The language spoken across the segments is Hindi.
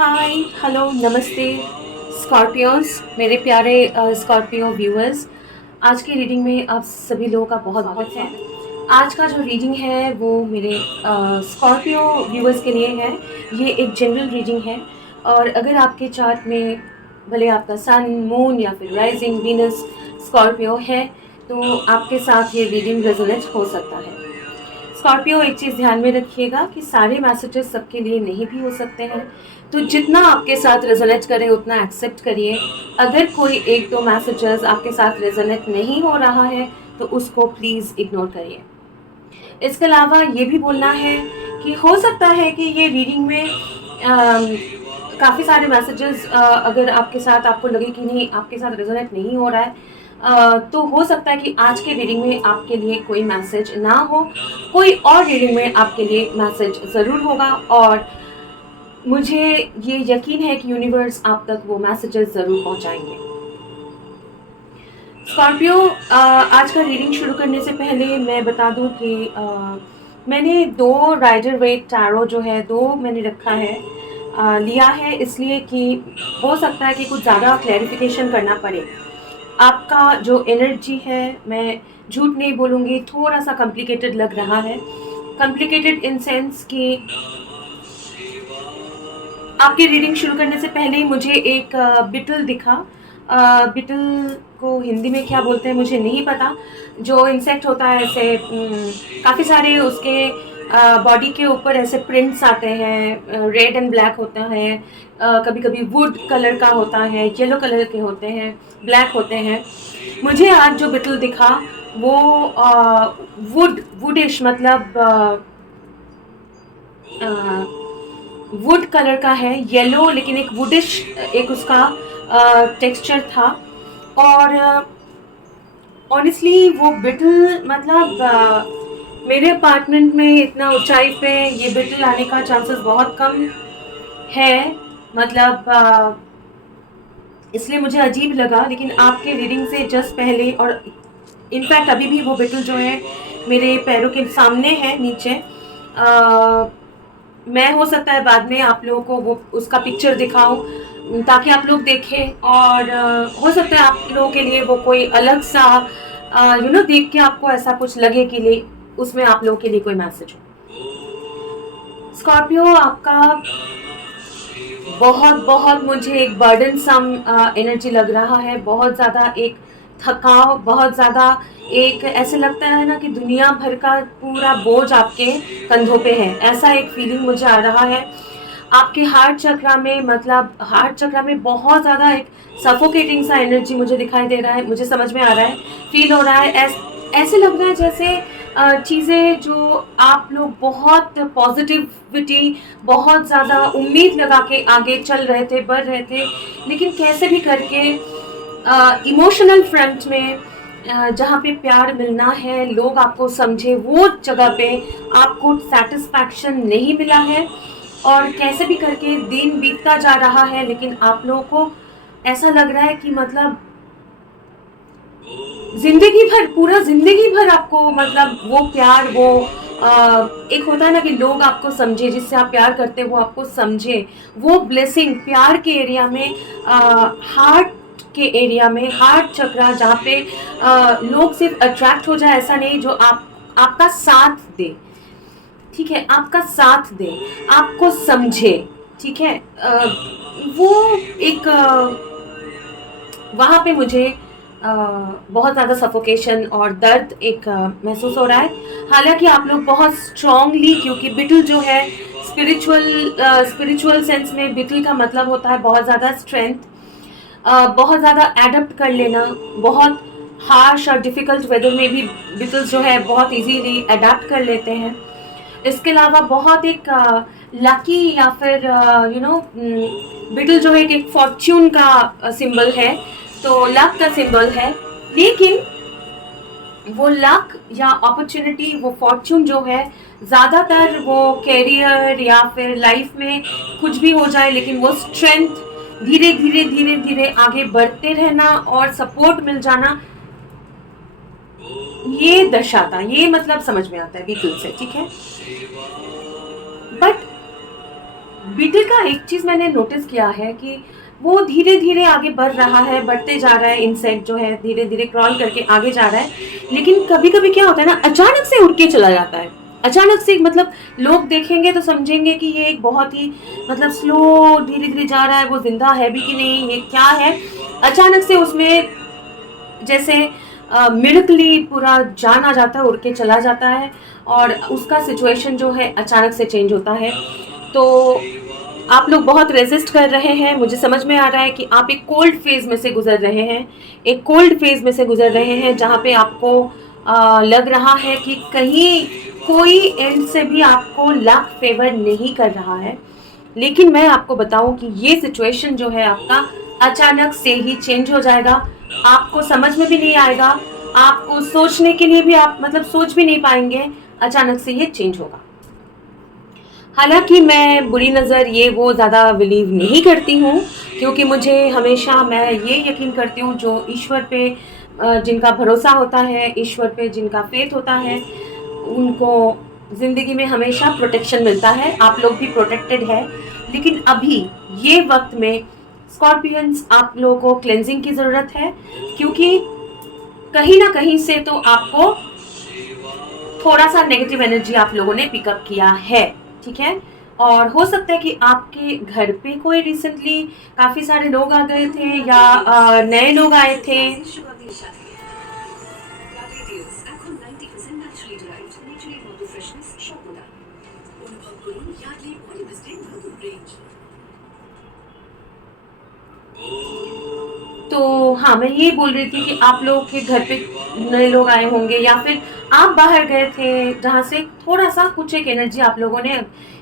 हाय हेलो नमस्ते स्कॉर्पियोस, मेरे प्यारे स्कॉर्पियो व्यूअर्स। आज की रीडिंग में आप सभी लोगों का बहुत बहुत है। आज का जो रीडिंग है वो मेरे स्कॉर्पियो व्यूअर्स के लिए है। ये एक जनरल रीडिंग है और अगर आपके चार्ट में भले आपका सन मून या फिर राइजिंग वीनस स्कॉर्पियो है तो आपके साथ ये रीडिंग रेजोनेट हो सकता है। स्कॉर्पियो, एक चीज़ ध्यान में रखिएगा कि सारे मैसेजेस सबके लिए नहीं भी हो सकते हैं, तो जितना आपके साथ रेजोनेट करे उतना एक्सेप्ट करिए। अगर कोई एक दो मैसेजेस आपके साथ रेजोनेट नहीं हो रहा है तो उसको प्लीज़ इग्नोर करिए। इसके अलावा ये भी बोलना है कि हो सकता है कि ये रीडिंग में काफ़ी सारे मैसेजेस अगर आपके साथ आपको लगे कि नहीं आपके साथ रेजोनेट नहीं हो रहा है, तो हो सकता है कि आज के रीडिंग में आपके लिए कोई मैसेज ना हो, कोई और रीडिंग में आपके लिए मैसेज ज़रूर होगा और मुझे ये यकीन है कि यूनिवर्स आप तक वो मैसेजेस ज़रूर पहुंचाएंगे। स्कॉर्पियो, आज का रीडिंग शुरू करने से पहले मैं बता दूं कि मैंने दो राइडर वेट टैरो जो है दो मैंने रखा है, लिया है इसलिए कि हो सकता है कि कुछ ज़्यादा क्लैरिफिकेशन करना पड़े। आपका जो एनर्जी है, मैं झूठ नहीं बोलूँगी, थोड़ा सा कॉम्प्लिकेटेड लग रहा है। कॉम्प्लिकेटेड इन सेंस कि आपकी रीडिंग शुरू करने से पहले ही मुझे एक बिटल दिखा। बिटल को हिंदी में क्या बोलते हैं मुझे नहीं पता। जो इंसेक्ट होता है ऐसे, काफ़ी सारे उसके बॉडी के ऊपर ऐसे प्रिंट्स आते हैं, रेड एंड ब्लैक होता है, कभी कभी वुड कलर का होता है, येलो कलर के होते हैं, ब्लैक होते हैं। मुझे आज जो बिटल दिखा वो वुडिश मतलब वुड कलर का है, येलो, लेकिन एक वुडिश एक उसका टेक्सचर था। और ऑनेस्टली वो बिटल मतलब मेरे अपार्टमेंट में इतना ऊंचाई पे ये बिटल आने का चांसेस बहुत कम है। मतलब इसलिए मुझे अजीब लगा, लेकिन आपके रीडिंग से जस्ट पहले और इनफैक्ट अभी भी वो बिटल जो है मेरे पैरों के सामने है नीचे। मैं हो सकता है बाद में आप लोगों को वो उसका पिक्चर दिखाऊं ताकि आप लोग देखें और हो सकता है आप लोगों के लिए वो कोई अलग सा देख के आपको ऐसा कुछ लगे कि लिए उसमें आप लोगों के लिए कोई मैसेज हो। स्कॉर्पियो, आपका बहुत बहुत मुझे एक बर्डन सम एनर्जी लग रहा है, बहुत ज़्यादा एक थकाव, बहुत ज़्यादा एक ऐसे लगता है ना कि दुनिया भर का पूरा बोझ आपके कंधों पे है, ऐसा एक फीलिंग मुझे आ रहा है। आपके हार्ट चक्रा में, मतलब हार्ट चक्रा में बहुत ज़्यादा एक सफोकेटिंग सा एनर्जी मुझे दिखाई दे रहा है, मुझे समझ में आ रहा है, फील हो रहा है। ऐसे लग रहा है जैसे चीज़ें जो आप लोग बहुत पॉजिटिविटी, बहुत ज़्यादा उम्मीद लगा के आगे चल रहे थे, बढ़ रहे थे, लेकिन कैसे भी करके इमोशनल फ्रंट में जहाँ पे प्यार मिलना है, लोग आपको समझे, वो जगह पे आपको सेटिस्फैक्शन नहीं मिला है और कैसे भी करके दिन बीतता जा रहा है, लेकिन आप लोगों को ऐसा लग रहा है कि मतलब जिंदगी भर, पूरा जिंदगी भर आपको मतलब वो प्यार, वो एक होता है ना कि लोग आपको समझे, जिससे आप प्यार करते हैं वो आपको समझे, वो ब्लेसिंग प्यार के एरिया में, हार्ट के एरिया में, हार्ट चक्रा जहाँ पे लोग सिर्फ अट्रैक्ट हो जाए, ऐसा नहीं, जो आपका साथ दे, ठीक है, आपका साथ दे, आपको समझे, ठीक है। वो एक वहाँ पे मुझे बहुत ज़्यादा सफोकेशन और दर्द एक महसूस हो रहा है। हालांकि आप लोग बहुत स्ट्रांगली, क्योंकि बिटल जो है स्पिरिचुअल सेंस में बिटल का मतलब होता है बहुत ज़्यादा स्ट्रेंथ, बहुत ज़्यादा एडप्ट कर लेना, बहुत हार्श और डिफ़िकल्ट वेदर में भी बिटल्स जो है बहुत इजीली अडेप्ट कर लेते हैं। इसके अलावा बहुत एक लकी या फिर बिटल जो है एक फॉर्च्यून का सिंबल है, तो लक का सिंबल है, लेकिन वो लक या अपॉर्चुनिटी, वो फॉर्च्यून जो है, ज़्यादातर वो कैरियर या फिर लाइफ में कुछ भी हो जाए, लेकिन वो स्ट्रेंथ, धीरे धीरे धीरे धीरे आगे बढ़ते रहना और सपोर्ट मिल जाना, ये दर्शाता, ये मतलब समझ में आता है बिल्कुल से, ठीक है। बट बीटल का एक चीज़ मैंने नोटिस किया है कि वो धीरे-धीरे आगे बढ़ रहा है, बढ़ते जा रहा है, इंसेक्ट जो है धीरे-धीरे क्रॉल करके आगे जा रहा है। लेकिन कभी-कभी क्या होता है ना, अचानक से उड़ के चला जाता है। अचानक से मतलब लोग देखेंगे तो समझेंगे कि ये एक बहुत ही मतलब स्लो धीरे-धीरे जा रहा है, वो ज़िंदा है भी कि नहीं, ये क्या है? अचानक से उसमें जैसे मिरेकली पूरा जान आ जाता है, उड़ के चला जाता है और उसका सिचुएशन जो है अचानक से चेंज होता है। तो आप लोग बहुत रेज़िस्ट कर रहे हैं, मुझे समझ में आ रहा है कि आप एक कोल्ड फ़ेज़ में से गुज़र रहे हैं। एक कोल्ड फ़ेज़ में से गुज़र रहे हैं जहाँ पे आपको लग रहा है कि कहीं कोई एंड से भी आपको लक फ़ेवर नहीं कर रहा है। लेकिन मैं आपको बताऊँ कि ये सिचुएशन जो है आपका अचानक से ही चेंज हो जाएगा। आपको समझ में भी नहीं आएगा, आपको सोचने के लिए भी आप मतलब सोच भी नहीं पाएँगे, अचानक से ये चेंज होगा। हालाँकि मैं बुरी नज़र ये वो ज़्यादा बिलीव नहीं करती हूँ, क्योंकि मुझे हमेशा मैं ये यकीन करती हूँ जो ईश्वर पे जिनका भरोसा होता है, ईश्वर पे जिनका फ़ेथ होता है, उनको ज़िंदगी में हमेशा प्रोटेक्शन मिलता है। आप लोग भी प्रोटेक्टेड है। लेकिन अभी ये वक़्त में स्कॉर्पियंस आप लोगों को क्लेंजिंग की ज़रूरत है, क्योंकि कहीं न कहीं से तो आपको थोड़ा-सा नेगेटिव एनर्जी आप लोगों ने पिकअप किया है, ठीक है? और हो सकता है कि आपके घर पे कोई रिसेंटली काफ़ी सारे लोग आ गए थे या नए लोग आए थे। तो हाँ, मैं ये बोल रही थी कि आप लोगों के घर पे नए लोग आए होंगे या फिर आप बाहर गए थे, जहाँ से थोड़ा-सा कुछ एक एनर्जी आप लोगों ने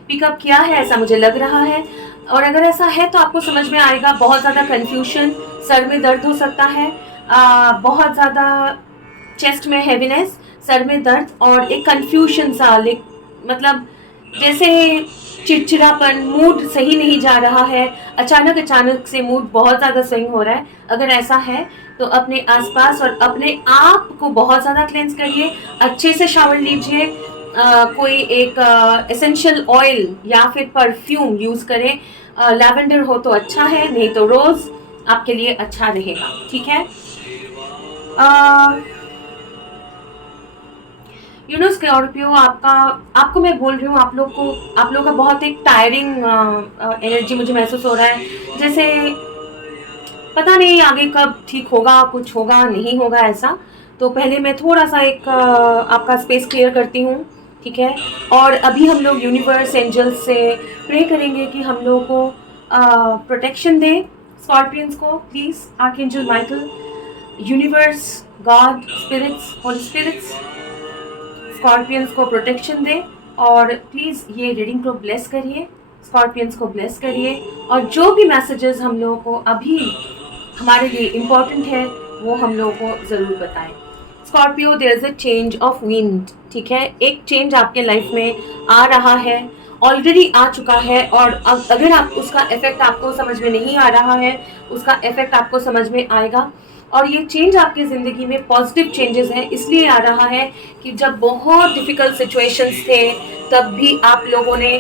पिकअप किया है, ऐसा मुझे लग रहा है। और अगर ऐसा है तो आपको समझ में आएगा, बहुत ज़्यादा कन्फ्यूज़न, सर में दर्द हो सकता है, बहुत ज़्यादा चेस्ट में हेवीनेस, सर में दर्द और एक कन्फ्यूज़न सा मतलब जैसे चिड़चिड़ापन, मूड सही नहीं जा रहा है, अचानक-अचानक से मूड बहुत ज़्यादा स्विंग हो रहा है। अगर ऐसा है तो अपने आस-पास और अपने आप को बहुत ज़्यादा क्लेंज़ करिए, अच्छे से शावर लीजिए, कोई एक एसेंशियल ऑयल या फिर परफ्यूम यूज़ करें। लैवेंडर हो तो अच्छा है, नहीं तो रोज़ आपके लिए अच्छा रहेगा, ठीक है? अ स्कॉर्पियो आपको मैं बोल रही हूँ, आप लोग का बहुत एक टायरिंग एनर्जी मुझे महसूस हो रहा है। जैसे पता नहीं आगे कब ठीक होगा, कुछ होगा, नहीं होगा ऐसा। तो पहले मैं थोड़ा-सा एक आपका स्पेस क्लियर करती हूँ, ठीक है? और अभी हम लोग यूनिवर्स, एंजल्स से प्रे करेंगे कि हम लोगों को प्रोटेक्शन दें स्कॉर्पियंस को please, archangel Michael, universe, god, spirits, holy spirits scorpions को प्रोटेक्शन दें और प्लीज़ ये रीडिंग को ब्लेस करिए, स्कॉर्पियंस को ब्लेस करिए और जो भी मैसेजेस हम लोगों को अभी हमारे लिए इम्पॉर्टेंट है वो हम लोगों को ज़रूर बताएं। Scorpio, there is a change of wind, ठीक है? एक चेंज आपके लाइफ में आ रहा है, ऑलरेडी आ चुका है और अगर आप उसका इफेक्ट आपको समझ में नहीं आ रहा है, उसका इफेक्ट आपको समझ में आएगा। और ये चेंज आपकी ज़िंदगी में पॉजिटिव चेंजेस हैं, इसलिए आ रहा है कि जब बहुत डिफ़िकल्ट सिचुएशंस थे, तब भी आप लोगों ने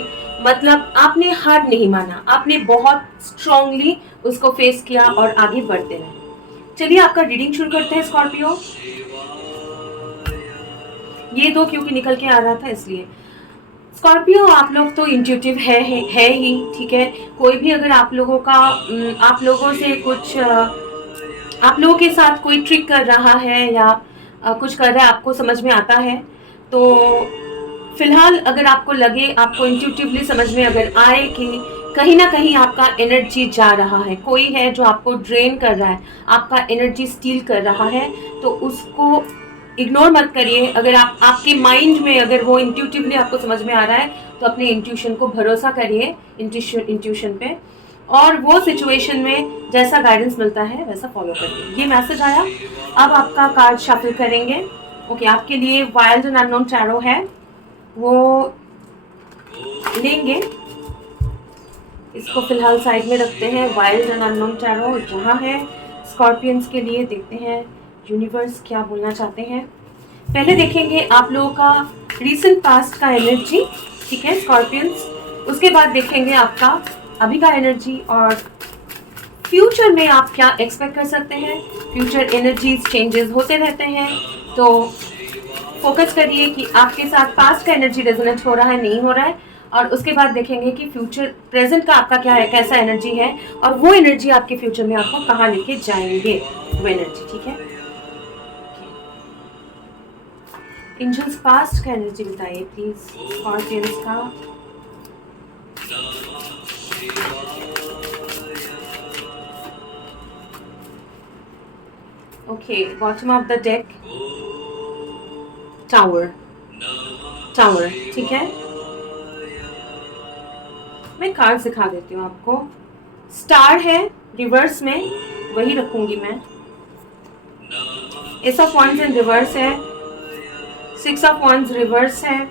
मतलब आपने हार नहीं माना, आपने बहुत स्ट्रांगली उसको फेस किया और आगे बढ़ते रहे। चलिए आपका रीडिंग शुरू करते हैं स्कॉर्पियो। ये दो क्योंकि निकल के आ रहा था इसलिए। स्कॉर्पियो, आप लोग तो इंट्यूटिव है ही, ठीक है? कोई भी अगर आप लोगों का आप लोगों से कुछ आप लोगों के साथ कोई ट्रिक कर रहा है या कुछ कर रहा है, आपको समझ में आता है। तो फिलहाल अगर आपको लगे, आपको इंट्यूटिवली समझ में अगर आए कि कहीं ना कहीं आपका एनर्जी जा रहा है, कोई है जो आपको ड्रेन कर रहा है, आपका एनर्जी स्टील कर रहा है, तो उसको इग्नोर मत करिए। अगर आपके माइंड में अगर वो इंट्यूटिवली आपको समझ में आ रहा है तो अपने इंट्यूशन को भरोसा करिए, इंट्यूशन पे, और वो सिचुएशन में जैसा गाइडेंस मिलता है वैसा फॉलो करिए। ये मैसेज आया। अब आपका कार्ड शफल करेंगे। ओके, आपके लिए वाइल्ड एंड अननोन टैरो है, वो लेंगे। इसको फिलहाल साइड में रखते हैं। वाइल्ड एंड अननोन टैरो जहाँ है स्कॉर्पियंस के लिए, देखते हैं यूनिवर्स क्या बोलना चाहते हैं। पहले देखेंगे आप लोगों का रीसेंट पास्ट का एनर्जी, ठीक है स्कॉर्पियंस। उसके बाद देखेंगे आपका अभी का एनर्जी और फ्यूचर में आप क्या एक्सपेक्ट कर सकते हैं। फ्यूचर एनर्जीज चेंजेस होते रहते हैं, तो फोकस करिए कि आपके साथ पास्ट का एनर्जी रेजोनेट हो रहा है, नहीं हो रहा है। और उसके बाद देखेंगे कि फ्यूचर प्रेजेंट का आपका क्या है, कैसा एनर्जी है, और वो एनर्जी आपके फ्यूचर में आपको कहाँ लेके जाएंगे वो एनर्जी। ठीक है, एंजल्स पास्ट का एनर्जी बताइए प्लीज स्कॉर्पियंस का। Okay, bottom of the deck tower, tower. ठीक है, मैं कार्ड दिखा देती हूँ आपको। स्टार है रिवर्स में, वही रखूंगी मैं। S of wands in reverse है, सिक्स ऑफ वॉन्ड्स रिवर्स है,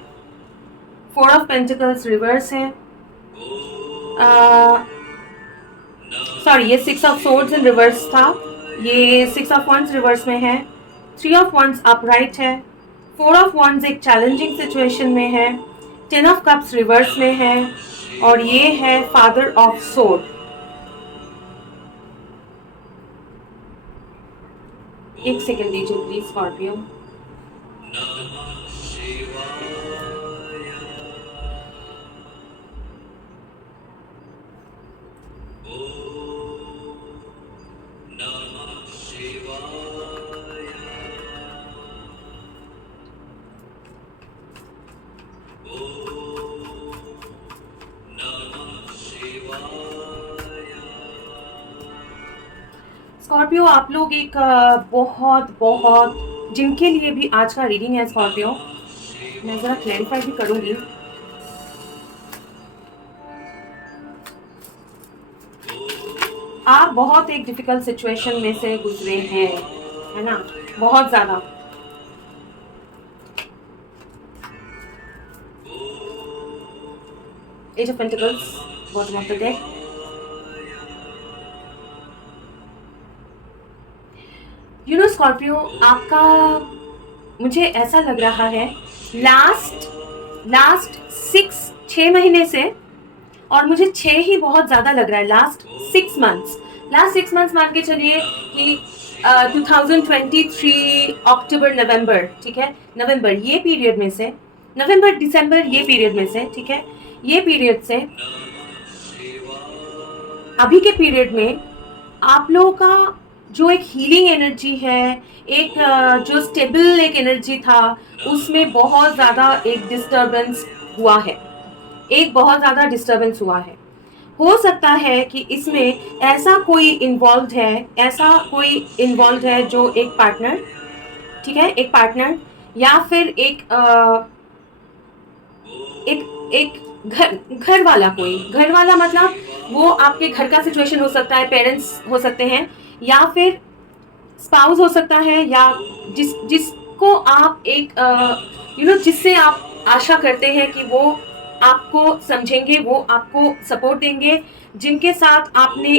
फोर ऑफ पेंटिकल्स रिवर्स है, सॉरी ये six of swords in reverse था, ये सिक्स ऑफ वॉन्ड्स रिवर्स में है, थ्री ऑफ वॉन्ड्स अपराइट है, फोर ऑफ वॉन्ड्स एक चैलेंजिंग सिचुएशन में है, टेन ऑफ कप्स रिवर्स में है, और ये है फादर ऑफ सोर्ड। एक सेकेंड दीजिए प्लीज स्कॉर्पियो। स्कॉर्पियो आप लोग एक बहुत बहुत जिनके लिए भी आज का रीडिंग है स्कॉर्पियो, मैं जरा क्लैरिफाई भी करूंगी। आप बहुत एक डिफिकल्ट सिचुएशन में से गुजरे हैं, है ना, बहुत ज्यादा। Ace of pentacles, bottom of the deck. You know Scorpio, आपका मुझे ऐसा लग रहा है लास्ट 6 महीने से, और मुझे 6 ही बहुत ज़्यादा लग रहा है, लास्ट 6 मंथ्स मान के चलिए कि 2023 अक्टूबर नवंबर, ठीक है, नवंबर ये पीरियड में से, नवंबर दिसंबर ये पीरियड में से, ठीक है, ये पीरियड से अभी के पीरियड में आप लोगों का जो एक हीलिंग एनर्जी है, एक जो स्टेबल एक एनर्जी था, उसमें बहुत ज़्यादा एक डिस्टर्बेंस हुआ है, एक बहुत ज़्यादा डिस्टर्बेंस हुआ है। हो सकता है कि इसमें ऐसा कोई इन्वॉल्व है जो एक पार्टनर, ठीक है, एक पार्टनर या फिर एक घर वाला, कोई घर वाला, मतलब वो आपके घर का सिचुएशन हो सकता है, पेरेंट्स हो सकते हैं, या फिर स्पाउस हो सकता है, या जिसको आप एक जिससे आप आशा करते हैं कि वो आपको समझेंगे, वो आपको सपोर्ट देंगे, जिनके साथ आपने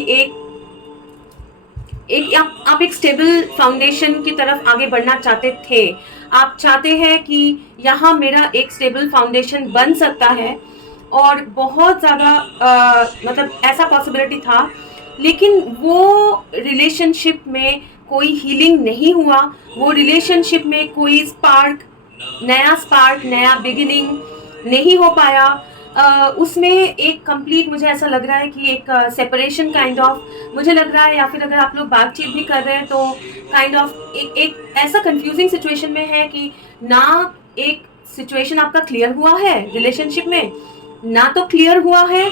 आप एक स्टेबल फाउंडेशन की तरफ आगे बढ़ना चाहते थे। आप चाहते हैं कि यहाँ मेरा एक स्टेबल फाउंडेशन बन सकता है, और बहुत ज़्यादा मतलब ऐसा पॉसिबिलिटी था, लेकिन वो रिलेशनशिप में कोई हीलिंग नहीं हुआ, वो रिलेशनशिप में कोई नया बिगिनिंग नहीं हो पाया। उसमें एक कंप्लीट, मुझे ऐसा लग रहा है कि एक सेपरेशन काइंड ऑफ मुझे लग रहा है, या फिर अगर आप लोग बातचीत भी कर रहे हैं तो काइंड ऑफ एक ऐसा कंफ्यूजिंग सिचुएशन में है कि ना एक सिचुएशन आपका क्लियर हुआ है रिलेशनशिप में, ना तो क्लियर हुआ है,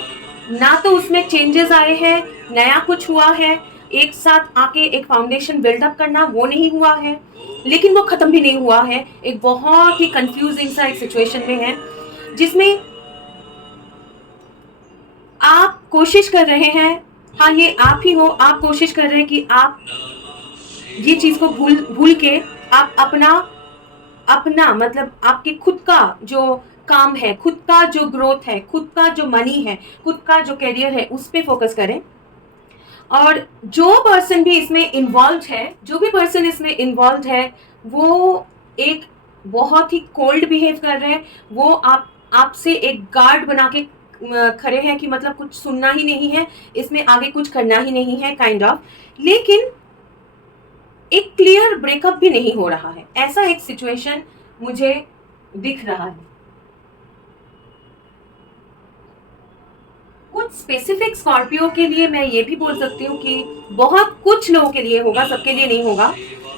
ना तो उसमें चेंजेस आए हैं, नया कुछ हुआ है, एक साथ आके एक फाउंडेशन बिल्डअप करना वो नहीं हुआ है, लेकिन वो खत्म भी नहीं हुआ है। एक बहुत ही कंफ्यूजिंग सा एक सिचुएशन में है, जिसमें आप कोशिश कर रहे हैं, हाँ ये आप ही हो, आप कोशिश कर रहे हैं कि आप ये चीज को भूल के आप अपना मतलब आपके खुद का जो काम है, खुद का जो ग्रोथ है, खुद का जो मनी है, खुद का जो करियर है, उस पे फोकस करें। और जो पर्सन भी इसमें इन्वॉल्व है, वो एक बहुत ही कोल्ड बिहेव कर रहे हैं, वो आपसे एक गार्ड बना के खड़े हैं कि मतलब कुछ सुनना ही नहीं है, इसमें आगे कुछ करना ही नहीं है काइंड ऑफ, लेकिन एक क्लियर ब्रेकअप भी नहीं हो रहा है, ऐसा एक सिचुएशन मुझे दिख रहा है। कुछ स्पेसिफिक स्कॉर्पियो के लिए मैं ये भी बोल सकती हूँ कि बहुत कुछ लोगों के लिए होगा, सबके लिए नहीं होगा,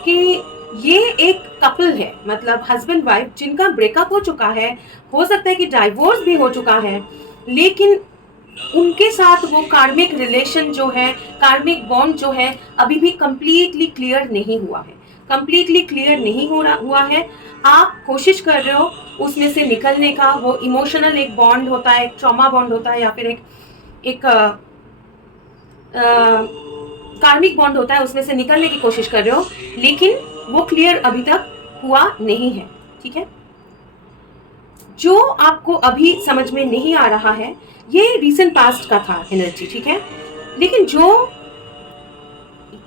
कि ये एक कपल है, मतलब हस्बैंड वाइफ जिनका ब्रेकअप हो चुका है, हो सकता है कि डाइवोर्स भी हो चुका है, लेकिन उनके साथ वो कार्मिक रिलेशन जो है, कार्मिक बॉन्ड जो है, अभी भी कंप्लीटली क्लियर नहीं हुआ है, कंप्लीटली क्लियर नहीं हो रहा हुआ है। आप कोशिश कर रहे हो उसमें से निकलने का, वो इमोशनल एक बॉन्ड होता है, एक ट्रॉमा बॉन्ड होता है, या फिर एक कार्मिक बॉन्ड होता है, उसमें से निकलने की कोशिश कर रहे हो, लेकिन वो क्लियर अभी तक हुआ नहीं है। ठीक है, जो आपको अभी समझ में नहीं आ रहा है, ये रीसेंट पास्ट का था एनर्जी। ठीक है, लेकिन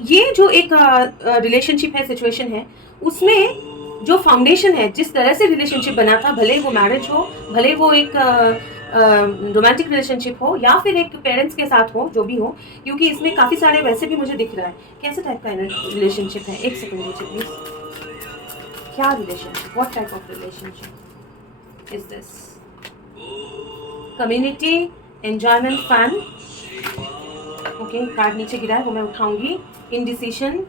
ये जो एक रिलेशनशिप है, सिचुएशन है, उसमें जो फाउंडेशन है, जिस तरह से रिलेशनशिप बना था, भले वो मैरिज हो, भले वो एक रोमांटिक रिलेशनशिप हो, या फिर एक पेरेंट्स के साथ हो, जो भी हो, क्योंकि इसमें काफी सारे वैसे भी मुझे दिख रहा है। कैसे टाइप का रिलेशनशिप है? एक सेकंड नीचे प्लीज। क्या relationship, what type of relationship is this? Community, enjoyment, fun. Okay, card नीचे गिरा है, वो मैं उठाऊंगी। Indecision,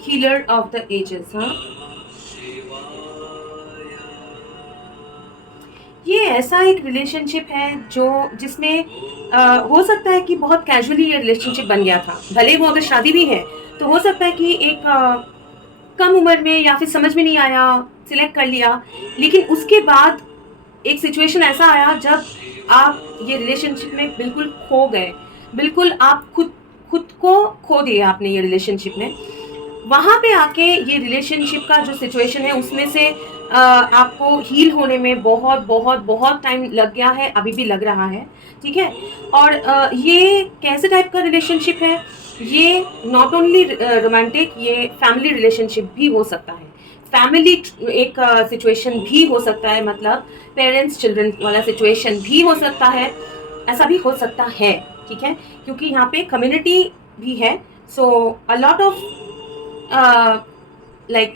healer of the ages. हाँ, ये ऐसा एक रिलेशनशिप है जो जिसमें हो सकता है कि बहुत कैजुअली ये रिलेशनशिप बन गया था, भले वो अगर शादी भी है तो हो सकता है कि एक कम उम्र में, या फिर समझ में नहीं आया, सिलेक्ट कर लिया, लेकिन उसके बाद एक सिचुएशन ऐसा आया जब आप ये रिलेशनशिप में बिल्कुल खो गए, बिल्कुल आप खुद को खो दिया आपने ये रिलेशनशिप में। वहां पे आके ये रिलेशनशिप का जो सिचुएशन है, उसमें से आपको हील होने में बहुत बहुत बहुत टाइम लग गया है, अभी भी लग रहा है। ठीक है, और ये कैसे टाइप का रिलेशनशिप है? ये नॉट ओनली रोमांटिक, ये फैमिली रिलेशनशिप भी हो सकता है, फैमिली एक सिचुएशन भी हो सकता है, मतलब पेरेंट्स चिल्ड्रन वाला सिचुएशन भी हो सकता है, ऐसा भी हो सकता है। ठीक है, क्योंकि यहाँ पे कम्युनिटी भी है, so a lot of like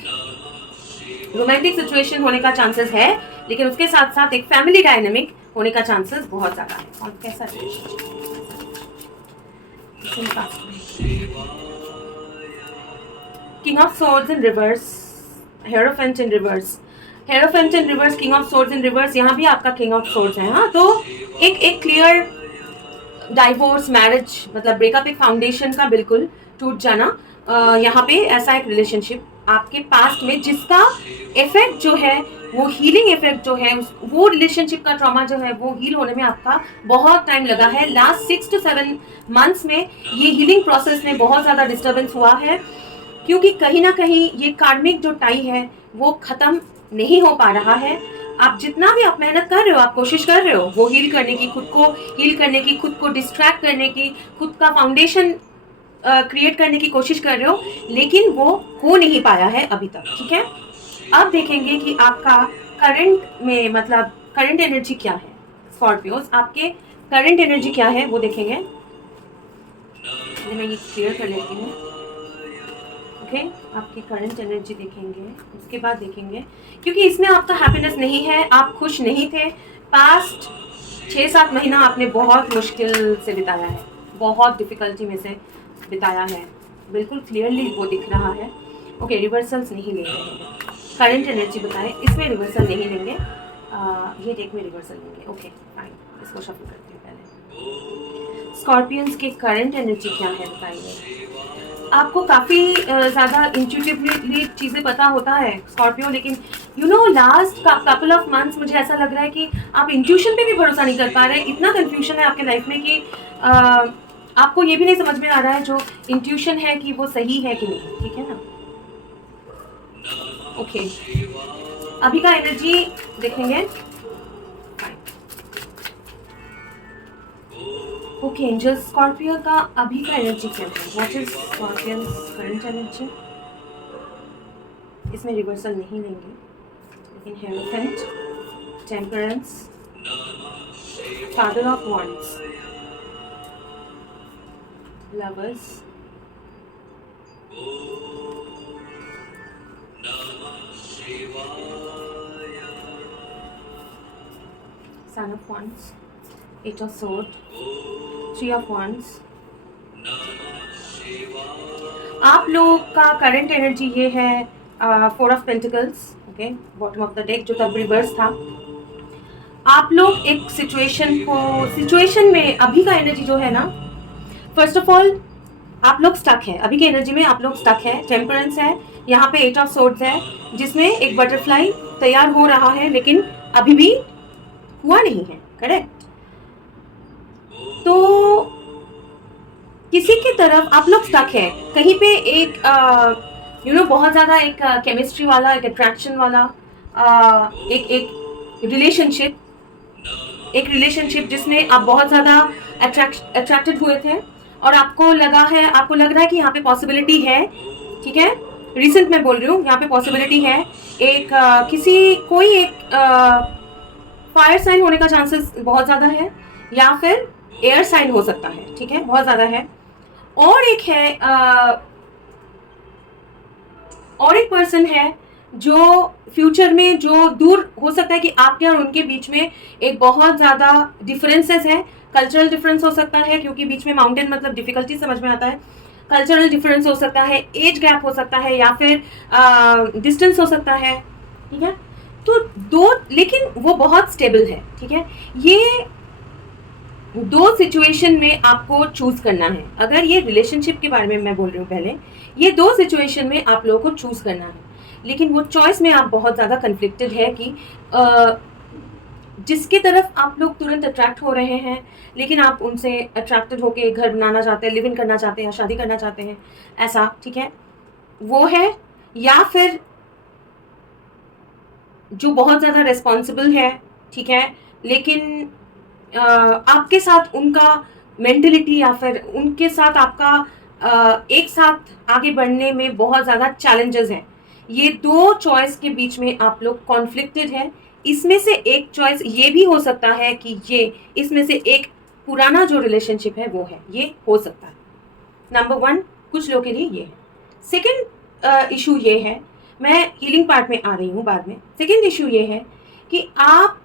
romantic situation होने का चांसेस है, लेकिन उसके साथ साथ एक फैमिली डायनेमिक होने का चांसेस बहुत ज्यादा है। और कैसा king of swords in reverse, hierophant in reverse, hierophant in reverse, king of swords in reverse, यहाँ भी आपका किंग ऑफ सोर्ड्स है। हाँ, तो एक क्लियर डाइवोर्स, मैरिज, मतलब ब्रेकअप, एक फाउंडेशन का बिल्कुल टूट जाना, यहाँ पे ऐसा एक रिलेशनशिप आपके पास्ट में, जिसका इफेक्ट जो है, वो हीलिंग इफेक्ट जो है, वो रिलेशनशिप का ट्रॉमा जो है, वो हील होने में आपका बहुत टाइम लगा है। लास्ट 6 to 7 मंथ्स में ये हीलिंग प्रोसेस में बहुत ज़्यादा डिस्टर्बेंस हुआ है, क्योंकि कहीं ना कहीं ये कार्मिक जो टाई है वो खत्म नहीं हो पा रहा है। आप जितना भी आप मेहनत कर रहे हो, आप कोशिश कर रहे हो वो हील करने की, खुद को हील करने की, खुद को डिस्ट्रैक्ट करने की, खुद का फाउंडेशन क्रिएट करने की कोशिश कर रहे हो, लेकिन वो हो नहीं पाया है अभी तक। ठीक है, अब देखेंगे कि आपका करंट में, मतलब करंट एनर्जी क्या है स्कॉर्पियोस, आपके करंट एनर्जी क्या है वो देखेंगे। मैं ये क्लियर कर लेती हूँ। ओके, आपकी करंट एनर्जी देखेंगे, उसके बाद देखेंगे, क्योंकि इसमें आपका हैप्पीनेस नहीं है, आप खुश नहीं थे। पास्ट 6-7 महीना आपने बहुत मुश्किल से बिताया है, बहुत डिफिकल्टी में से बिताया है, बिल्कुल क्लियरली वो दिख रहा है। ओके, रिवर्सल्स नहीं ले रहे हैं, करंट एनर्जी बताएं, इसमें रिवर्सल नहीं लेंगे, ये डेक में रिवर्सल लेंगे। ओके फाइन, इसको शफल करते हैं पहले। स्कॉर्पियंस के करंट एनर्जी क्या है बताइए। आपको काफ़ी ज़्यादा इंट्यूटिवली चीज़ें पता होता है स्कॉर्पियो, लेकिन you know last couple of months मुझे ऐसा लग रहा है कि आप इंट्यूशन पे भी भरोसा नहीं कर पा रहे। इतना कंफ्यूजन है आपके लाइफ में कि आपको ये भी नहीं समझ में आ रहा है जो इंट्यूशन है कि वो सही है कि नहीं। ठीक है ना, ओके, अभी का एनर्जी देखेंगे। ओके एंजल, स्कॉर्पियो का अभी का एनर्जी क्या है? What is scorpions current energy? इसमें रिवर्सल नहीं लेंगे, लेकिन hierophant, temperance, father of wands, lovers, son of wands, eight of sword, three of wands. आप लोग का करंट एनर्जी ये है four of pentacles, okay, bottom of the deck, जो तब रिवर्स था। आप लोग एक सिचुएशन में अभी का एनर्जी जो है ना, फर्स्ट ऑफ ऑल आप लोग स्टक है, अभी के एनर्जी में आप लोग स्टक है। टेम्परेंस है, यहाँ पे एट ऑफ सोर्ड्स है, जिसमें एक बटरफ्लाई तैयार हो रहा है लेकिन अभी भी हुआ नहीं है, करेक्ट। तो किसी की तरफ आप लोग स्टक है, कहीं पे एक बहुत ज़्यादा एक केमिस्ट्री वाला, एक अट्रैक्शन वाला एक रिलेशनशिप जिसमें आप बहुत ज़्यादा अट्रैक्टेड हुए थे और आपको लग रहा है कि यहाँ पे पॉसिबिलिटी है, ठीक है, रिसेंट मैं बोल रही हूँ, यहाँ पे पॉसिबिलिटी है एक कोई एक फायर साइन होने का चांसेस बहुत ज़्यादा है, या फिर एयर साइन हो सकता है, ठीक है, बहुत ज़्यादा है। और एक पर्सन है जो फ्यूचर में, जो दूर हो सकता है कि आपके और उनके बीच में एक बहुत ज़्यादा डिफरेंसेस है, कल्चरल डिफरेंस हो सकता है, क्योंकि बीच में माउंटेन मतलब डिफिकल्टी समझ में आता है, कल्चरल डिफरेंस हो सकता है, एज गैप हो सकता है, या फिर डिस्टेंस हो सकता है, ठीक है। तो लेकिन वो बहुत स्टेबल है, ठीक है। ये दो सिचुएशन में आपको चूज करना है। अगर ये रिलेशनशिप के बारे में मैं बोल रही हूँ पहले, ये दो सिचुएशन में आप लोगों को चूज करना है, लेकिन वो चॉइस में आप बहुत ज़्यादा कन्फ्लिक्टेड है कि जिसके तरफ आप लोग तुरंत अट्रैक्ट हो रहे हैं, लेकिन आप उनसे अट्रैक्टेड होके घर बनाना चाहते हैं, लिव इन करना चाहते हैं, शादी करना चाहते हैं, ऐसा, ठीक है, वो है। या फिर जो बहुत ज़्यादा रिस्पॉन्सिबल है, ठीक है, लेकिन आपके साथ उनका मेंटलिटी या फिर उनके साथ आपका एक साथ आगे बढ़ने में बहुत ज़्यादा चैलेंजेस हैं। ये दो चॉइस के बीच में आप लोग कॉन्फ्लिक्टेड है। इसमें से एक चॉइस ये भी हो सकता है कि ये इसमें से एक पुराना जो रिलेशनशिप है वो है, ये हो सकता है। नंबर वन कुछ लोगों के लिए ये है। सेकेंड इशू ये है, मैं हीलिंग पार्ट में आ रही हूँ बाद में। सेकेंड इशू ये है कि आप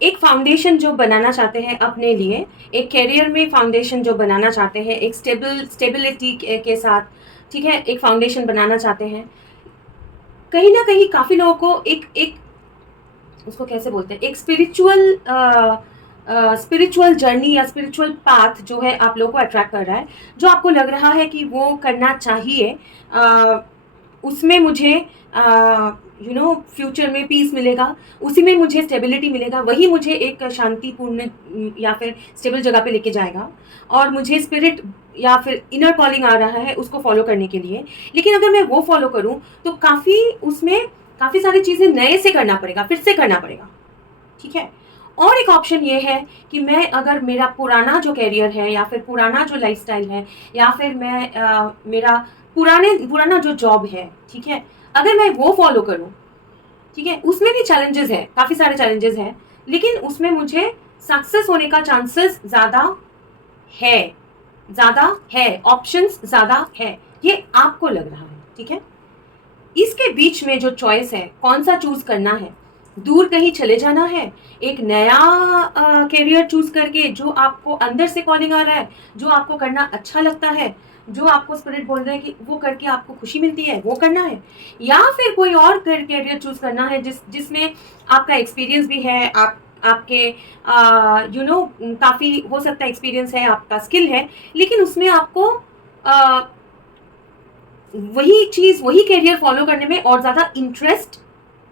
एक फाउंडेशन जो बनाना चाहते हैं अपने लिए, एक करियर में फाउंडेशन जो बनाना चाहते हैं, एक स्टेबिलिटी के साथ, ठीक है, एक फाउंडेशन बनाना चाहते हैं। कहीं ना कहीं काफ़ी लोगों को एक उसको कैसे बोलते हैं, एक स्पिरिचुअल जर्नी या स्पिरिचुअल पाथ जो है आप लोगों को अट्रैक्ट कर रहा है, जो आपको लग रहा है कि वो करना चाहिए, उसमें मुझे फ्यूचर में पीस मिलेगा, उसी में मुझे स्टेबिलिटी मिलेगा, वही मुझे एक शांतिपूर्ण या फिर स्टेबल जगह पे लेके जाएगा, और मुझे स्पिरिट या फिर इनर कॉलिंग आ रहा है उसको फॉलो करने के लिए। लेकिन अगर मैं वो फॉलो करूं तो उसमें काफ़ी सारी चीज़ें नए से करना पड़ेगा, फिर से करना पड़ेगा, ठीक है। और एक ऑप्शन ये है कि मैं अगर मेरा पुराना जो कैरियर है या फिर पुराना जो लाइफस्टाइल है या फिर मेरा पुराना जो जॉब है, ठीक है, अगर मैं वो फॉलो करूं, ठीक है, उसमें भी चैलेंजेस है, काफ़ी सारे चैलेंजेस हैं, लेकिन उसमें मुझे सक्सेस होने का चांसेस ज़्यादा है, ऑप्शंस ज़्यादा है, ये आपको लग रहा है, ठीक है। इसके बीच में जो चॉइस है, कौन सा चूज करना है, दूर कहीं चले जाना है, एक नया करियर चूज करके जो आपको अंदर से कॉलिंग आ रहा है, जो आपको करना अच्छा लगता है, जो आपको स्पिरिट बोल रहे हैं कि वो करके आपको खुशी मिलती है, वो करना है, या फिर कोई और करियर चूज करना है जिसमें आपका एक्सपीरियंस भी है, आपके काफ़ी हो सकता है एक्सपीरियंस है, आपका स्किल है, लेकिन उसमें आपको वही करियर फॉलो करने में और ज़्यादा इंटरेस्ट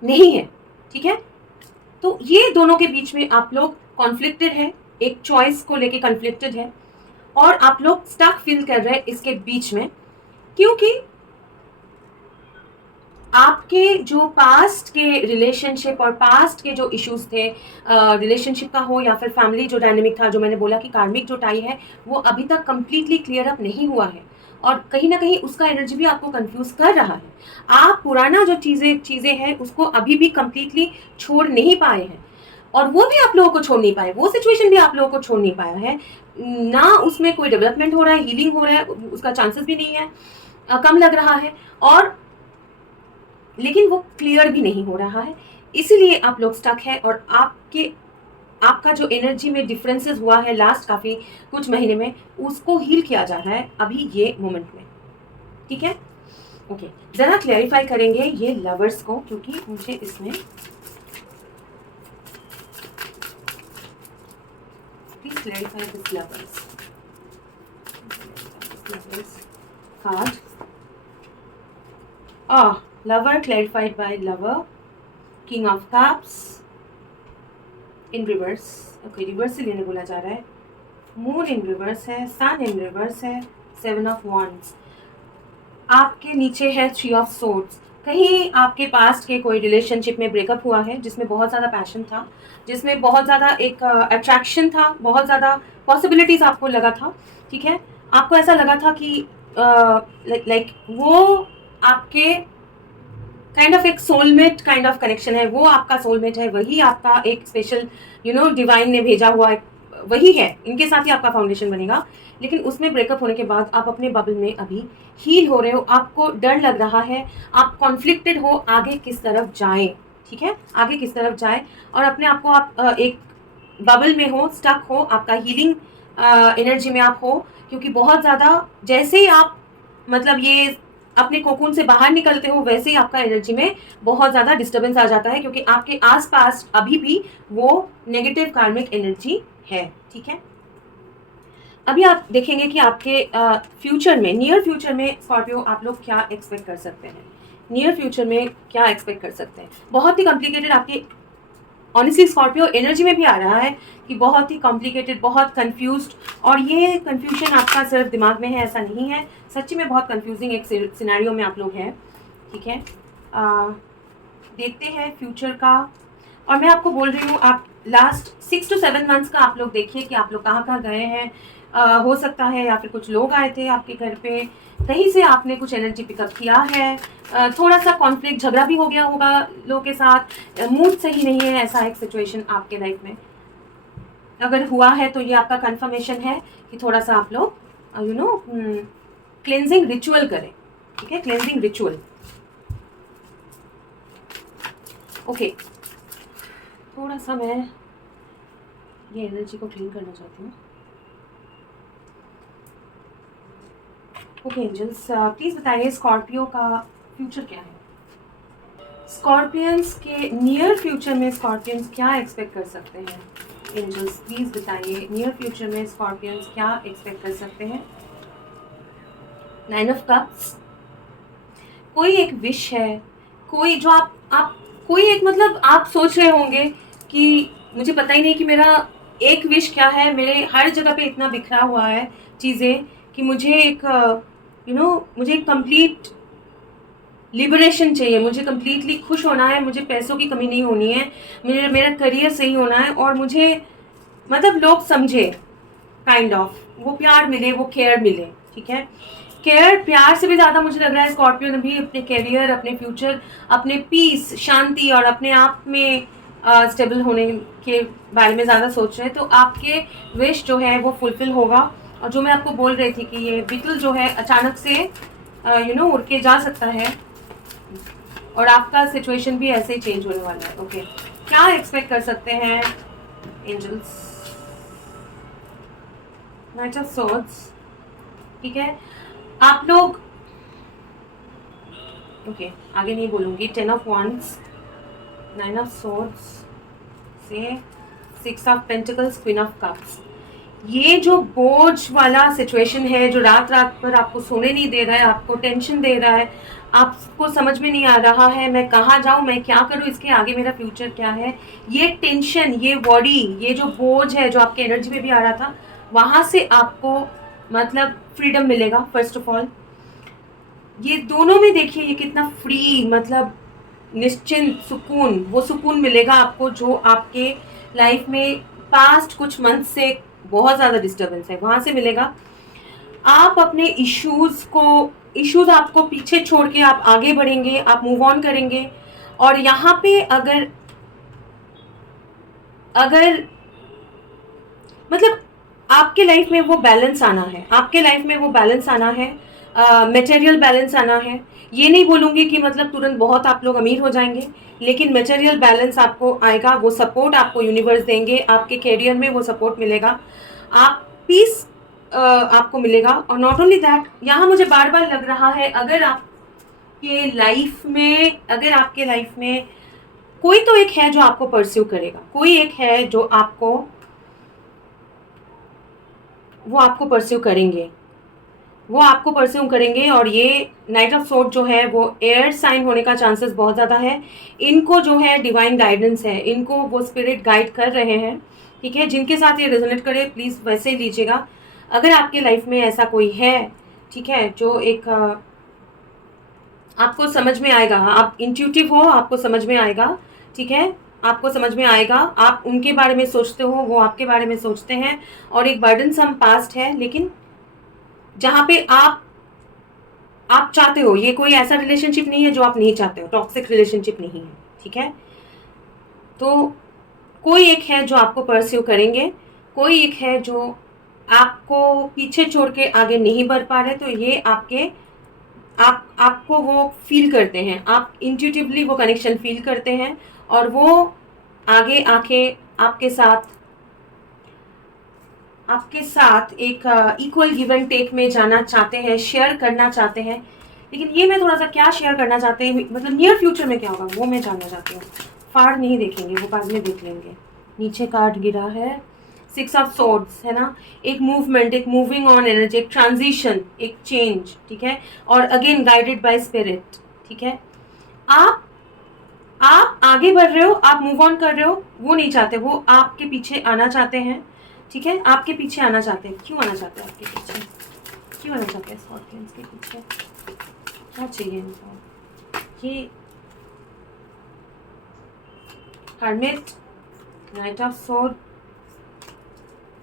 नहीं है, ठीक है। तो ये दोनों के बीच में आप लोग कॉन्फ्लिक्टेड है, एक चॉइस को लेके कॉन्फ्लिक्टेड है, और आप लोग स्टक फील कर रहे हैं इसके बीच में, क्योंकि आपके जो पास्ट के रिलेशनशिप और पास्ट के जो इश्यूज थे, रिलेशनशिप का हो या फिर फैमिली जो डायनेमिक था, जो मैंने बोला कि कार्मिक जो टाई है वो अभी तक कंप्लीटली क्लियर अप नहीं हुआ है, और कहीं ना कहीं उसका एनर्जी भी आपको कंफ्यूज कर रहा है। आप पुराना जो चीज़ें हैं उसको अभी भी कंप्लीटली छोड़ नहीं पाए हैं, और वो भी आप लोगों को छोड़ नहीं पाए, वो सिचुएशन भी आप लोगों को छोड़ नहीं पाया है ना। उसमें कोई डेवलपमेंट हो रहा है, हीलिंग हो रहा है, उसका चांसेस भी नहीं है, कम लग रहा है, और लेकिन वो क्लियर भी नहीं हो रहा है। इसीलिए आप लोग स्टक है, और आपका जो एनर्जी में डिफरेंसेस हुआ है लास्ट काफ़ी कुछ महीने में, उसको हील किया जा रहा है अभी ये मोमेंट में। ठीक है, ओके। ज़रा क्लैरिफाई करेंगे ये लवर्स को, क्योंकि मुझे इसमें please clarify this lovers card. Lover clarified by lover, king of cups in reverse. Okay, reverse से लेने बोला जा रहा है। मून इन रिवर्स है, सन इन रिवर्स है, 7 ऑफ wands। आपके नीचे है 3 ऑफ swords। कहीं आपके पास्ट के कोई रिलेशनशिप में ब्रेकअप हुआ है जिसमें बहुत ज़्यादा पैशन था, जिसमें बहुत ज़्यादा एक अट्रैक्शन था, बहुत ज़्यादा पॉसिबिलिटीज़ आपको लगा था। ठीक है, आपको ऐसा लगा था कि लाइक वो आपके काइंड ऑफ एक सोलमेट काइंड ऑफ कनेक्शन है, वो आपका सोलमेट है, वही आपका एक स्पेशल डिवाइन ने भेजा हुआ वही है, इनके साथ ही आपका फाउंडेशन बनेगा। लेकिन उसमें ब्रेकअप होने के बाद आप अपने बबल में अभी हील हो रहे हो, आपको डर लग रहा है, आप कॉन्फ्लिक्टेड हो आगे किस तरफ जाए। ठीक है, आगे किस तरफ जाए, और अपने आप को आप एक बबल में हो, स्टक हो, आपका हीलिंग एनर्जी में आप हो, क्योंकि बहुत ज़्यादा जैसे ही आप मतलब ये अपने कोकून से बाहर निकलते हो वैसे ही आपका एनर्जी में बहुत ज़्यादा डिस्टर्बेंस आ जाता है, क्योंकि आपके आसपास अभी भी वो नेगेटिव कार्मिक एनर्जी है। ठीक है, अभी आप देखेंगे कि आपके फ्यूचर में, नियर फ्यूचर में स्कॉर्पियो आप लोग क्या एक्सपेक्ट कर सकते हैं। नियर फ्यूचर में क्या एक्सपेक्ट कर सकते हैं, बहुत ही कॉम्प्लिकेटेड आपके ऑनेस्टली स्कॉर्पियो एनर्जी में भी आ रहा है कि बहुत ही कॉम्प्लिकेटेड, बहुत कंफ्यूज्ड, और ये कंफ्यूजन आपका सिर्फ दिमाग में है ऐसा नहीं है, सच्ची में बहुत कंफ्यूजिंग एक सिनेरियो में आप लोग हैं। ठीक है, देखते हैं फ्यूचर का, और मैं आपको बोल रही हूँ आप लास्ट 6 to 7 मंथ्स का आप लोग देखिए कि आप लोग कहाँ कहाँ गए हैं। हो सकता है या फिर कुछ लोग आए थे आपके घर पे, कहीं से आपने कुछ एनर्जी पिकअप किया है, थोड़ा सा कॉन्फ्लिक्ट, झगड़ा भी हो गया होगा लोगों के साथ, मूड सही नहीं है, ऐसा एक सिचुएशन आपके लाइफ में अगर हुआ है तो ये आपका कंफर्मेशन है कि थोड़ा सा आप लोग क्लेंजिंग रिचुअल करें। ठीक है, क्लेंजिंग रिचुअल। ओके, थोड़ा सा मैं ये एनर्जी को क्लीन करना चाहती हूँ। ओके एंजल्स, प्लीज बताइए स्कॉर्पियो का फ्यूचर क्या है। स्कॉर्पियंस के नियर फ्यूचर में स्कॉर्पियंस क्या एक्सपेक्ट कर सकते हैं। एंजल्स प्लीज बताइए नियर फ्यूचर में स्कॉर्पियंस क्या एक्सपेक्ट कर सकते हैं। 9 ऑफ कप्स, कोई एक विश है, कोई जो आप कोई एक मतलब आप सोच रहे होंगे कि मुझे पता ही नहीं कि मेरा एक विश क्या है, मेरे हर जगह पे इतना बिखरा हुआ है चीज़ें कि मुझे एक मुझे एक कंप्लीट लिबरेशन चाहिए, मुझे कम्प्लीटली खुश होना है, मुझे पैसों की कमी नहीं होनी है, मेरा करियर सही होना है, और मुझे मतलब लोग समझे काइंड ऑफ वो प्यार मिले, वो केयर मिले। ठीक है, केयर प्यार से भी ज़्यादा मुझे लग रहा है स्कॉर्पियो ने भी अपने करियर, अपने फ्यूचर, अपने पीस, शांति और अपने आप में स्टेबल होने के बारे में ज़्यादा सोच रहे हैं। तो आपके विश जो है वो फुलफिल होगा, और जो मैं आपको बोल रही थी कि ये बिटल जो है अचानक से उड़ के जा सकता है, और आपका सिचुएशन भी ऐसे ही चेंज होने वाला है। ओके, क्या एक्सपेक्ट कर सकते हैं एंजल्स। नाइट ऑफ सॉर्ड्स, ठीक है, आप लोग ओके आगे नहीं बोलूंगी। 10 ऑफ wands, 9 ऑफ swords से 6 of pentacles, queen of cups. ये जो बोझ वाला सिचुएशन है जो रात रात भर आपको सोने नहीं दे रहा है, आपको टेंशन दे रहा है, आपको समझ में नहीं आ रहा है मैं कहाँ जाऊँ, मैं क्या करूँ, इसके आगे मेरा फ्यूचर क्या है, ये टेंशन, ये बॉडी, ये जो बोझ है जो आपके एनर्जी में भी आ रहा था, वहाँ से आपको मतलब फ्रीडम मिलेगा। फर्स्ट ऑफ ऑल ये दोनों में देखिए ये कितना फ्री, मतलब निश्चिंत सुकून, वो सुकून मिलेगा आपको जो आपके लाइफ में पास्ट कुछ मंथ से बहुत ज़्यादा डिस्टर्बेंस है, वहाँ से मिलेगा। आप अपने इश्यूज आपको पीछे छोड़ के आप आगे बढ़ेंगे, आप मूव ऑन करेंगे। और यहाँ पे अगर अगर मतलब आपके लाइफ में वो बैलेंस आना है, आपके लाइफ में वो बैलेंस आना है, मटेरियल बैलेंस आना है। ये नहीं बोलूँगी कि मतलब तुरंत बहुत आप लोग अमीर हो जाएंगे, लेकिन मटेरियल बैलेंस आपको आएगा, वो सपोर्ट आपको यूनिवर्स देंगे, आपके करियर में वो सपोर्ट मिलेगा, आप पीस आपको मिलेगा। और नॉट ओनली दैट, यहाँ मुझे बार बार लग रहा है अगर आपके लाइफ में कोई तो एक है जो आपको परस्यू करेगा, कोई एक है जो वो आपको परस्यू करेंगे। और ये नाइट ऑफ सोर्ड जो है वो एयर साइन होने का चांसेस बहुत ज़्यादा है। इनको जो है डिवाइन गाइडेंस है, इनको वो स्पिरिट गाइड कर रहे हैं, ठीक है। जिनके साथ ये रेजोनेट करे प्लीज़ वैसे ही लीजिएगा। अगर आपके लाइफ में ऐसा कोई है, ठीक है, जो एक आपको समझ में आएगा, आप इंट्यूटिव हो, आपको समझ में आएगा, ठीक है, आपको समझ में आएगा। आप उनके बारे में सोचते हो, वो आपके बारे में सोचते हैं। और एक बर्डनसम पास्ट है, लेकिन जहाँ पे आप चाहते हो, ये कोई ऐसा रिलेशनशिप नहीं है जो आप नहीं चाहते हो, टॉक्सिक रिलेशनशिप नहीं है, ठीक है। तो कोई एक है जो आपको परस्यू करेंगे, कोई एक है जो आपको पीछे छोड़ के आगे नहीं बढ़ पा रहे। तो ये आपको वो फील करते हैं, आप इंट्यूटिवली वो कनेक्शन फील करते हैं, और वो आगे आके आपके साथ एक इक्वल गिव एंड टेक में जाना चाहते हैं, शेयर करना चाहते हैं। लेकिन ये मैं थोड़ा सा क्या शेयर करना चाहते हैं, मतलब नियर फ्यूचर में क्या होगा वो मैं जानना चाहती हूँ। फाड़ नहीं देखेंगे, वो बाद में देख लेंगे। नीचे कार्ड गिरा है 6 ऑफ सोर्ड्स, है ना। एक मूवमेंट, एक मूविंग ऑन एनर्जी, एक ट्रांजिशन, एक चेंज, ठीक है। और अगेन गाइडेड बाय स्पिरिट, ठीक है। आप आगे बढ़ रहे हो, आप मूव ऑन कर रहे हो, वो नहीं चाहते, वो आपके पीछे आना चाहते हैं, ठीक है। आपके पीछे आना चाहते हैं। क्यों आना चाहते हैं आपके पीछे? क्यों आना चाहते हैं स्कॉर्पियंस के पीछे? क्या चाहिए इनको? ये hermit, night of sword,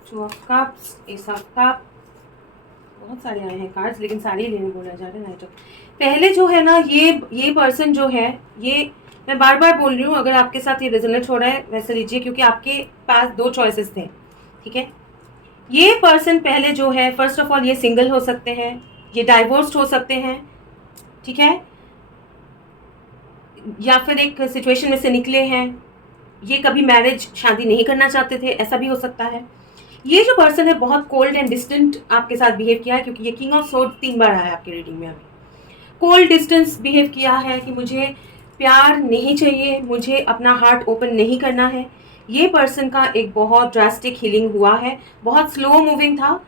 2 of cups, S of cup, बहुत सारे आए हैं कार्ड्स, लेकिन सारे ही लेने बोला जा रहा है। नाइट ऑफ पहले जो है ना, ये पर्सन जो है, ये मैं बार बार बोल रही हूँ, अगर आपके साथ ये रेजोनेट हो रहा है वैसे लीजिए, क्योंकि आपके पास 2 चॉइसेस थे, ठीक है। ये पर्सन पहले जो है, फर्स्ट ऑफ ऑल ये सिंगल हो सकते हैं, ये डाइवोर्स्ड हो सकते हैं, ठीक है, या फिर एक सिचुएशन में से निकले हैं, ये कभी मैरिज शादी नहीं करना चाहते थे, ऐसा भी हो सकता है। ये जो पर्सन है बहुत कोल्ड एंड डिस्टेंट आपके साथ बिहेव किया है, क्योंकि ये किंग ऑफ सोर्ड 3 बार आया है आपकी रीडिंग में। अभी कोल्ड डिस्टेंस बिहेव किया है कि मुझे प्यार नहीं चाहिए, मुझे अपना हार्ट ओपन नहीं करना है। ये पर्सन का एक बहुत ड्रास्टिक हीलिंग हुआ है, बहुत स्लो मूविंग था।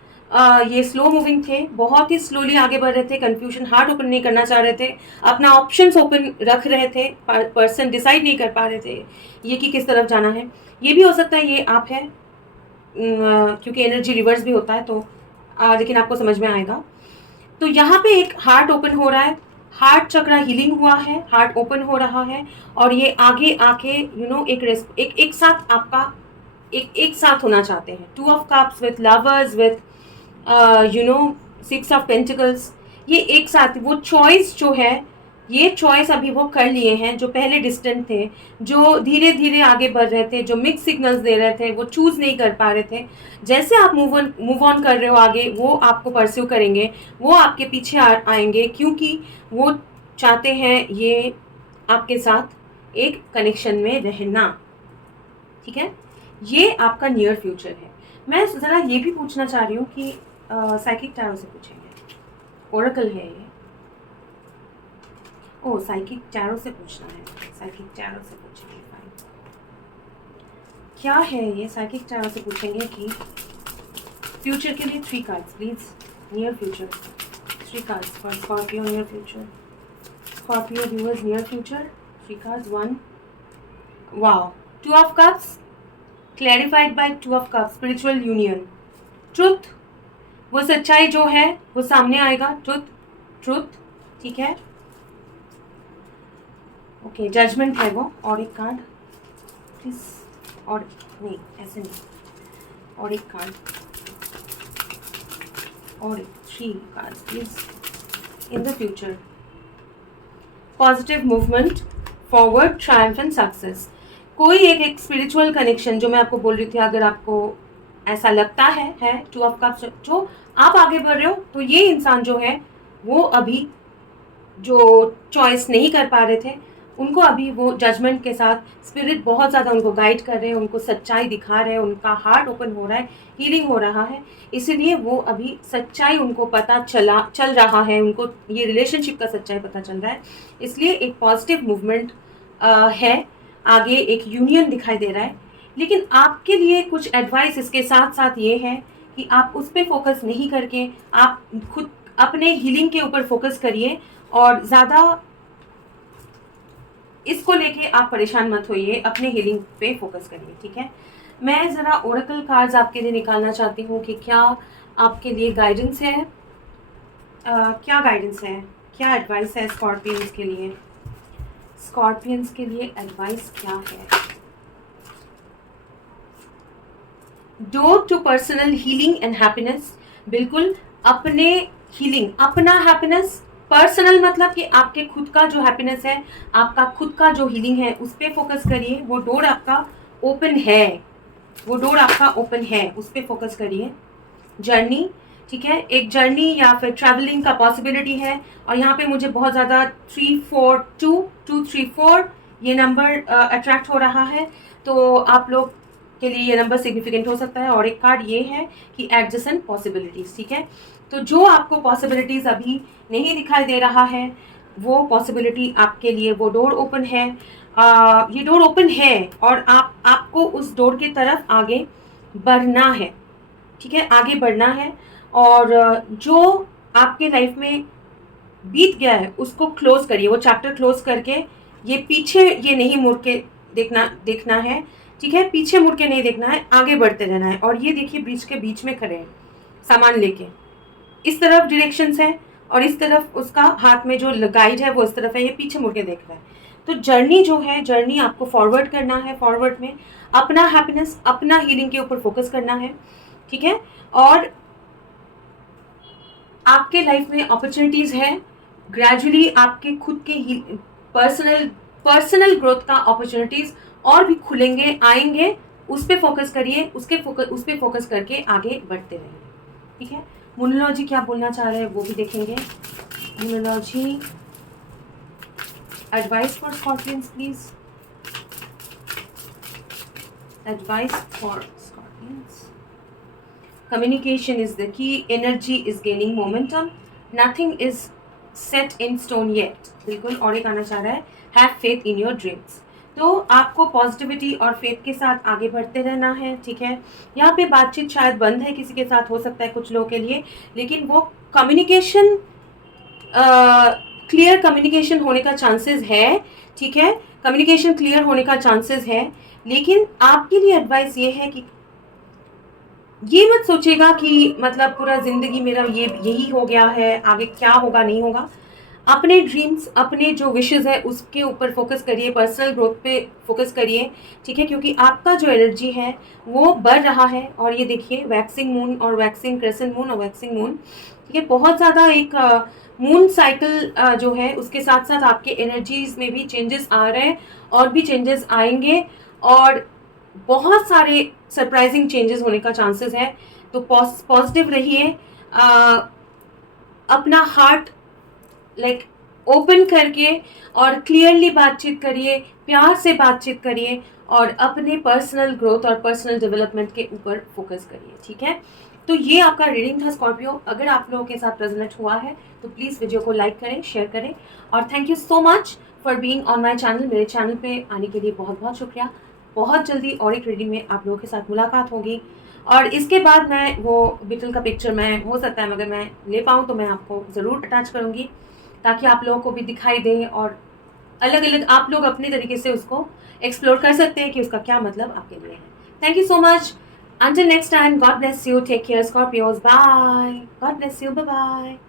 ये स्लो मूविंग थे, बहुत ही स्लोली आगे बढ़ रहे थे, कंफ्यूजन, हार्ट ओपन नहीं करना चाह रहे थे, अपना ऑप्शंस ओपन रख रहे थे। पर्सन डिसाइड नहीं कर पा रहे थे ये कि किस तरफ जाना है। ये भी हो सकता है ये आप है, क्योंकि एनर्जी रिवर्स भी होता है, तो लेकिन आपको समझ में आएगा। तो यहाँ पे एक हार्ट ओपन हो रहा है, हार्ट चक्रा हीलिंग हुआ है, हार्ट ओपन हो रहा है। और ये आगे आके एक साथ आपका एक साथ होना चाहते हैं। 2 of cups with lovers, with 6 of pentacles, ये एक साथ वो चॉइस जो है, ये चॉइस अभी वो कर लिए हैं। जो पहले डिस्टेंट थे, जो धीरे धीरे आगे बढ़ रहे थे, जो मिक्स सिग्नल्स दे रहे थे, वो चूज़ नहीं कर पा रहे थे। जैसे आप मूव ऑन कर रहे हो आगे, वो आपको परस्यू करेंगे, वो आपके पीछे आएंगे, क्योंकि वो चाहते हैं ये आपके साथ एक कनेक्शन में रहना, ठीक है। ये आपका नियर फ्यूचर है। मैं ज़रा ये भी पूछना चाह रही हूँ कि साइकिक टैरो से पूछेंगे, ओरेकल है ये। ओ, साइकिक टैरो से पूछना है, साइकिक टैरो से पूछेंगे। फाइन, क्या है ये? साइकिक टैरो से पूछेंगे कि फ्यूचर के लिए 3 cards please, near future 3 cards for Scorpio near future, Scorpio viewers near future 3 cards. 1, wow, 2 of cups, clarified by 2 of cups, spiritual union, truth, वो सच्चाई जो है वो सामने आएगा, ट्रुथ, ठीक है। ओके, जजमेंट है वो। और एक कार्ड प्लीज, और नहीं ऐसे नहीं, और एक कार्ड, और 3 cards please. In the future, positive movement, forward, Triumph and success. कोई एक स्पिरिचुअल कनेक्शन जो मैं आपको बोल रही थी, अगर आपको ऐसा लगता है 2 ऑफ कप्स जो आप आगे बढ़ रहे हो, तो ये इंसान जो है वो अभी जो चॉइस नहीं कर पा रहे थे, उनको अभी वो जजमेंट के साथ स्पिरिट बहुत ज़्यादा उनको गाइड कर रहे हैं, उनको सच्चाई दिखा रहे हैं, उनका हार्ट ओपन हो रहा है, हीलिंग हो रहा है. इसीलिए वो अभी सच्चाई उनको पता चल रहा है, उनको ये रिलेशनशिप का सच्चाई पता चल रहा है. इसलिए एक पॉजिटिव मूवमेंट है, आगे एक यूनियन दिखाई दे रहा है. लेकिन आपके लिए कुछ एडवाइस इसके साथ साथ ये है कि आप उस पर फोकस नहीं करके आप खुद अपने हीलिंग के ऊपर फोकस करिए और ज़्यादा इसको लेके आप परेशान मत होइए, अपने हीलिंग पे फोकस करिए. ठीक है, मैं ज़रा ओरेकल कार्ड्स आपके लिए निकालना चाहती हूँ कि क्या आपके लिए गाइडेंस है, क्या गाइडेंस है, क्या एडवाइस है स्कॉर्पियंस के लिए. स्कॉर्पियंस के लिए एडवाइस क्या है. Door to personal healing and happiness. बिल्कुल अपने हीलिंग, अपना हैप्पीनेस. पर्सनल मतलब कि आपके खुद का जो हैप्पीनेस है, आपका खुद का जो हीलिंग है, उस पर फोकस करिए. वो डोर आपका ओपन है, वो डोर आपका ओपन है, उस पर फोकस करिए. जर्नी, ठीक है, एक जर्नी या फिर ट्रैवलिंग का पॉसिबिलिटी है. और यहाँ पे मुझे बहुत ज़्यादा 3-4-2-2-3-4 ये नंबर अट्रैक्ट हो रहा है, तो आप लोग के लिए ये नंबर सिग्निफिकेंट हो सकता है. और एक कार्ड ये है कि एडजेसेंट पॉसिबिलिटीज़. ठीक है, तो जो आपको पॉसिबिलिटीज़ अभी नहीं दिखाई दे रहा है, वो पॉसिबिलिटी आपके लिए वो डोर ओपन है. ये डोर ओपन है और आपको उस डोर की तरफ आगे बढ़ना है. ठीक है, आगे बढ़ना है. और जो आपके लाइफ में बीत गया है उसको क्लोज करिए, वो चैप्टर क्लोज करके ये पीछे ये नहीं मुड़ के देखना है. ठीक है, पीछे मुड़ के नहीं देखना है, आगे बढ़ते रहना है. और ये देखिए ब्रिज के बीच में खड़े हैं सामान लेके, इस तरफ डायरेक्शंस है और इस तरफ उसका हाथ में जो गाइड है वो इस तरफ है, ये पीछे मुड़ के देख रहा है. तो जर्नी जो है, जर्नी आपको फॉरवर्ड करना है. फॉरवर्ड में अपना हैप्पीनेस, अपना हीलिंग के ऊपर फोकस करना है. ठीक है, और आपके लाइफ में अपॉर्चुनिटीज़ है. ग्रेजुअली आपके खुद के पर्सनल ग्रोथ का अपॉर्चुनिटीज़ और भी खुलेंगे, आएंगे. उस पर फोकस करिए, उस पर फोकस करके आगे बढ़ते रहिए. ठीक है, न्यूमरोलॉजी क्या बोलना चाह रहे हैं वो भी देखेंगे. Numerology advice for scorpions please. Advice for scorpions. Communication is the key. Energy is gaining momentum. Nothing is set in stone yet. बिल्कुल. और एक आना चाह रहा है Have faith in your dreams. तो आपको पॉजिटिविटी और फेथ के साथ आगे बढ़ते रहना है. ठीक है, यहाँ पे बातचीत शायद बंद है किसी के साथ, हो सकता है कुछ लोगों के लिए, लेकिन वो कम्युनिकेशन क्लियर कम्युनिकेशन होने का चांसेस है. ठीक है, कम्युनिकेशन क्लियर होने का चांसेस है. लेकिन आपके लिए एडवाइस ये है कि ये मत सोचेगा कि मतलब पूरा ज़िंदगी मेरा यही हो गया है, आगे क्या होगा नहीं होगा. अपने ड्रीम्स, अपने जो विशेस है उसके ऊपर फोकस करिए, पर्सनल ग्रोथ पे फोकस करिए. ठीक है, क्योंकि आपका जो एनर्जी है वो बढ़ रहा है. और ये देखिए वैक्सिंग मून और वैक्सिंग क्रेसेंट मून और वैक्सिंग मून. ठीक है, बहुत ज़्यादा एक मून साइकिल जो है उसके साथ साथ आपके एनर्जीज में भी चेंजेस आ रहे हैं और भी चेंजेस आएंगे और बहुत सारे सरप्राइजिंग चेंजेस होने का चांसेस है. तो पॉजिटिव रहिए, अपना हार्ट लाइक ओपन करके और क्लियरली बातचीत करिए, प्यार से बातचीत करिए और अपने पर्सनल ग्रोथ और पर्सनल डेवलपमेंट के ऊपर फोकस करिए. ठीक है, तो ये आपका रीडिंग था स्कॉर्पियो. अगर आप लोगों के साथ रेजोनेट हुआ है तो प्लीज़ वीडियो को लाइक करें, शेयर करें. और thank you so much for being on my channel. मेरे चैनल पे आने के लिए बहुत बहुत शुक्रिया. बहुत जल्दी और एक रीडिंग में आप लोगों के साथ मुलाकात होगी. और इसके बाद मैं वो बिटल का पिक्चर मैं हो सकता है अगर मैं ले पाऊँ तो मैं आपको ज़रूर अटैच करूँगी, ताकि आप लोगों को भी दिखाई दे और अलग अलग आप लोग अपने तरीके से उसको एक्सप्लोर कर सकते हैं कि उसका क्या मतलब आपके लिए है. Thank you so much. Until next time, God bless you. Take care, Scorpios. Bye. God bless you. Bye-bye.